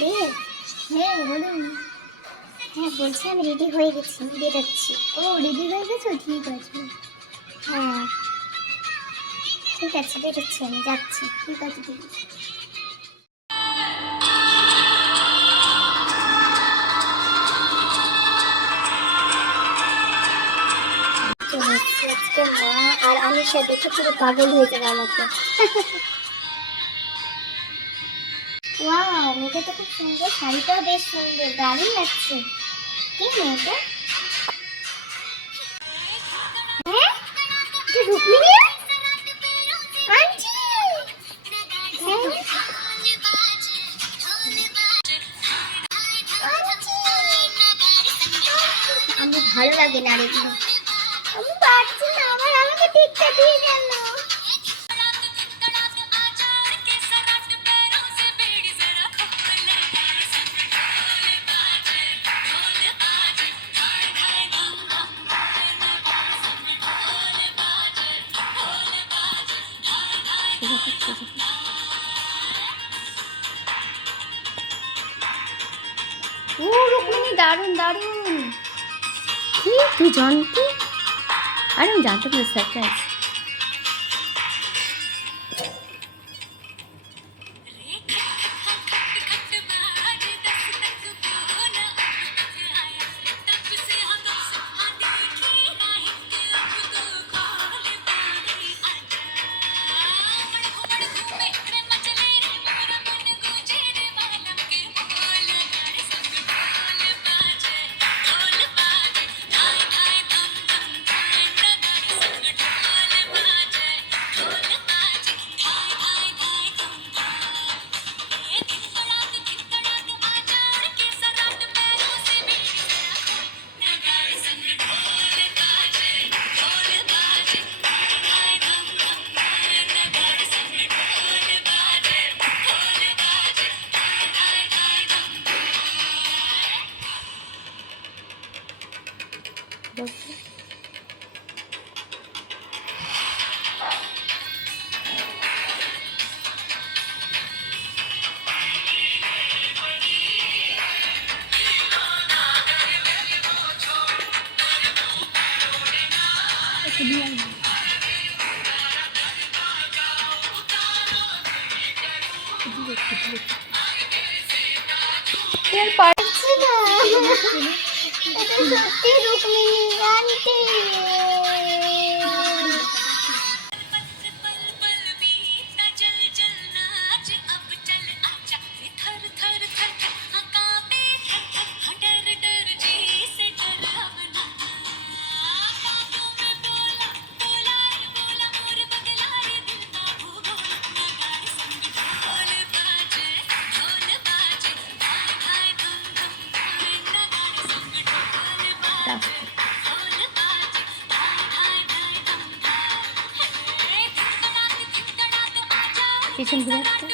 দেব। হ্যাঁ বলুন। হ্যাঁ বলছি আমি রেডি হয়ে গেছি, বেরোচ্ছি। ও রেডি হয়ে গেছো, ঠিক আছে। হ্যাঁ ঠিক আছে, বেরোচ্ছি, আমি যাচ্ছি। ঠিক আছে ঠিক আছে। আজকে মা আর আমিষা দেখে পুরো পাগল হয়ে যাবে আমাকে। ওয়াও, মেয়েটা তো খুব সুন্দর, শাড়িটাও বেশ সুন্দর, দারুণ লাগছে। কে মেয়েটা? হ্যাঁ এটা রুক্মিণী আন্টি। হ্যাঁ আমার ভালো লাগে না রে, আমি পারছি না, আমাকে টিকটা দিয়ে গেল। ও রুক্মিণী, দারুণ দারুণ। কি তুই জানতি? আরে আমি জানতাম না, সারপ্রাইজ। পারছি না, এটা সত্যি রুক্মিণী আন্টি। পিছন ঘুরে আসতে।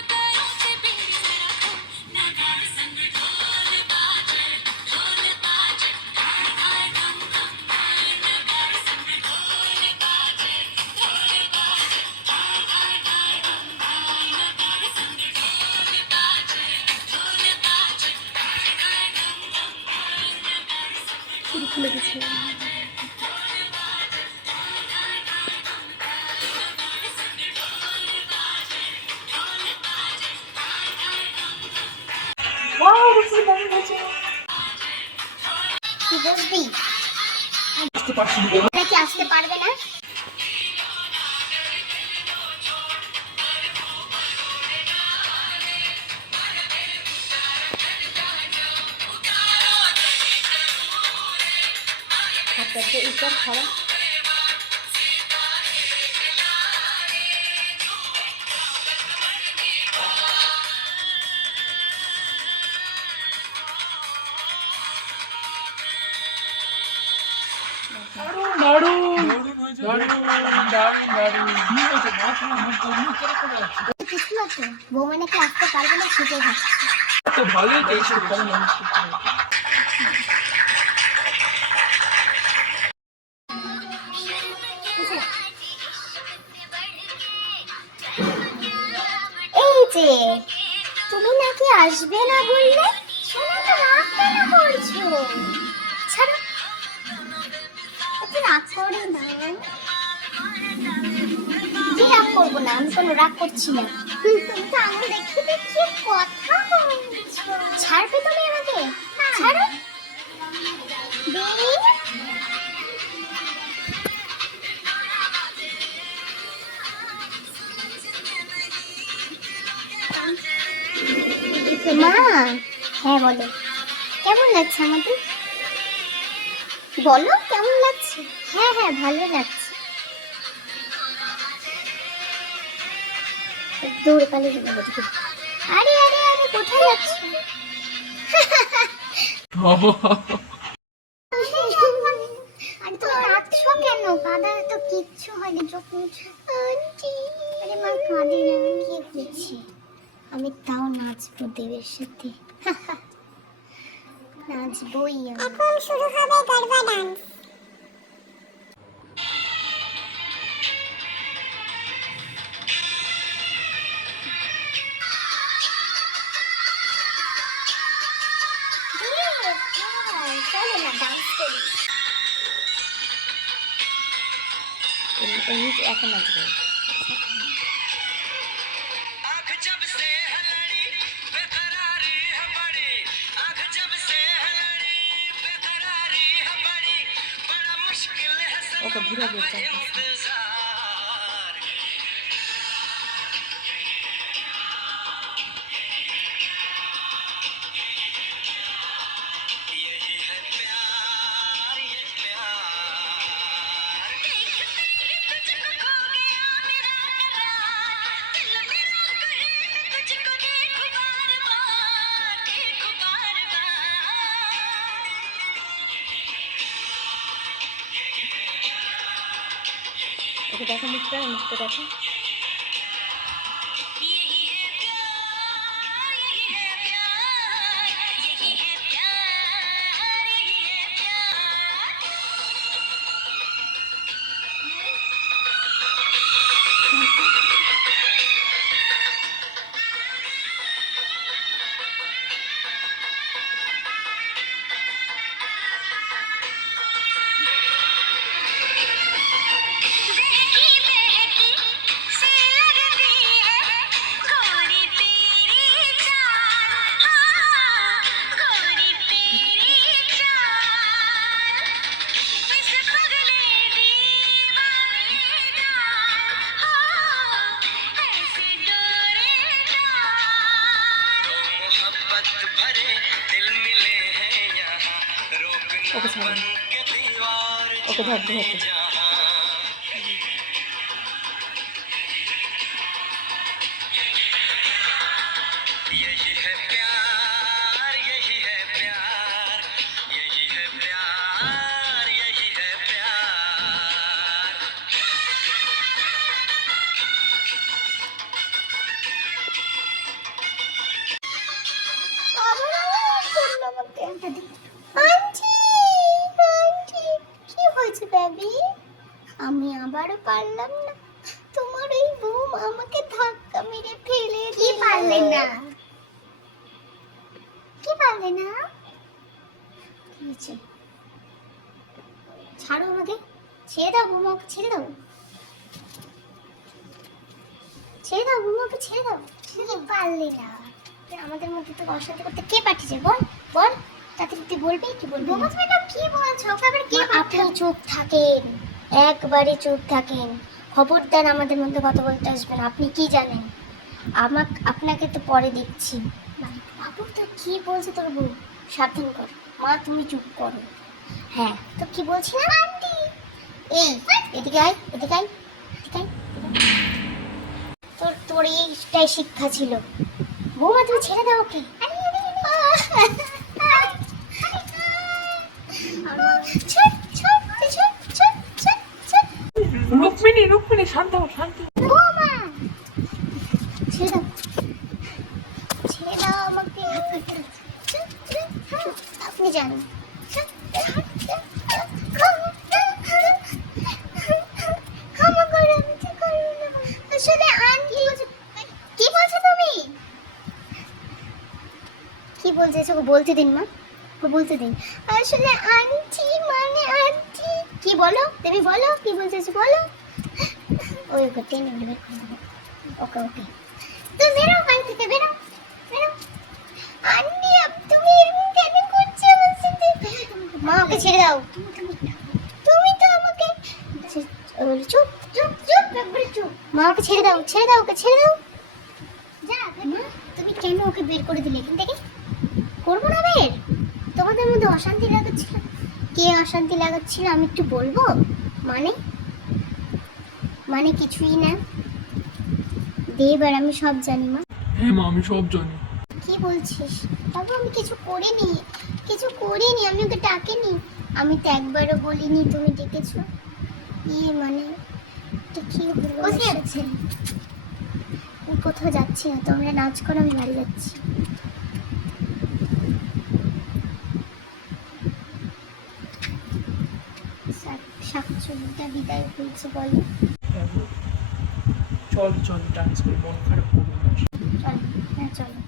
খুলে গেছে। কি আসতে পারবে না? হাতটাকে উপর খারাপ। বৌমা নাকি আসতে পারবে না, শিখে থাকছে। ভালোই টেস্ট করে মানুষ। এই যে তুমি নাকি আসবে না বললে? শোনো তো, রাগ কেন করছো? ছাড়ো, রাগ করো না। কি রাগ করবো না? আমি কোনো রাগ করছি না। তুমি তো আঙুল দেখিয়ে দেখিয়ে কথা বলছো। ছাড়বে তুমি আমাকে? ছাড়ো। মা, হ্যাঁ বলো, কেমন লাগছে আমাদের? বলো কেমন লাগছে? হ্যাঁ হ্যাঁ, ভালো লাগছে। দৌড়ে পালিয়ে গেল। আরে আরে আরে, কোথায় যাচ্ছ? আর তো কাঁদছো কেন? কাঁদা তো কিচ্ছু হয়নি। চোখ মুছে। আন্টি, আরে মা কাঁদে না, কি হয়েছে? আমি তাও নাচবো দেবের সাথে। নাচবই আমি। এখন শুরু হবে গরবা ডান্স। চলো না ডান্স করি। এখন নাচবো। ওকে ঘুরে দিচ্ছে। ওকে দেখো, মুখটা দেখো। ওকে ছাড়ুন, ওকে ধরতে হতো। আমি আবারও পারলাম না। তোমার ওই বউ আমাকে ধাক্কা মেরে ফেলে দিল। কি পারলে না? কি পারলে না? ছাড়ো আমাকে, ছেড়ে দাও বৌমাকে, ছেড়ে দাও, ছেড়ে দাও বৌমাকে, ছেড়ে দাও। কি পারলে না? আমাদের মধ্যে তো অশান্তি করতে কে পাঠিয়েছে? বল বল, তাড়াতাড়ি তুই বলবি। কি বলবি? বৌমা তুমি এটা কি বলছো? আবার কে? আপনি চুপ থাকেন, একবারে চুপ থাকেন। খবরদার আমাদের মধ্যে কথা বলতে আসবেন। আপনি কি জানেন? আপনাকে তো পরে দেখছি। বাবু তো কি বলছে তোর বউ? সাবধান কর। মা তুমি চুপ করো। হ্যাঁ তো কি বলছিলাম? আন্টি এই এদিকে আয়, এদিকে আয়, এদিকে আয়। তোর এইটাই শিক্ষা ছিল। বৌমা তুমি ছেড়ে দাও ওকে। রুক্মিণী শান্ত হও, শান্ত। বৌমা ছেড়ে দাও, ছেড়ে দাও আমাকে। আপনি জানেন আসলে আন্টি কি বলছো তুমি? বলছে ওকে বলতে দিন মা, ওকে বলতে দিন। আসলে আন্টি মানে আন্টি কি বলো, তুমি বলো কি বলতেছো বলো। ওই ওকে টেনে বের করে দেবো। ওকে ওকে তুমি বেরো বাড়ি থেকে, বেরো বেরো। আন্টি তুমি এরকম কেন করছো আমার সাথে? মা ওকে ছেড়ে দাও। তুমি তো আমাকে চুপ চুপ চুপ একবারে চুপ। মা ওকে ছেড়ে দাও, ছেড়ে দাও, ওকে ছেড়ে দাও। যা মা, তুমি কেন ওকে বের করে দিলে এখান থেকে? করবো না বের? তোমাদের মধ্যে অশান্তি লাগাচ্ছিল, কে অশান্তি লাগাচ্ছিল আমি একটু বলবো? মানে মানে কিছুই না। এবার আমি সব জানি মা। হ্যাঁ মা, আমি সব জানি। কি বলছিস বাবু? আমি কিছু করিনি, কিছু করিনি, আমি ওকে ডাকিনি। আমি তো একবারও বলিনি, তুমি ডেকেছো। মানে এটা কি হলো? আমি কোথাও যাচ্ছি না, তোমরা নাচ করো, আমি বাড়ি যাচ্ছি। শাকচুরিটা বিদায় হয়েছে বলো। চল চল ডান্স করি, মন খারাপ করবো না। চলো, হ্যাঁ চলো।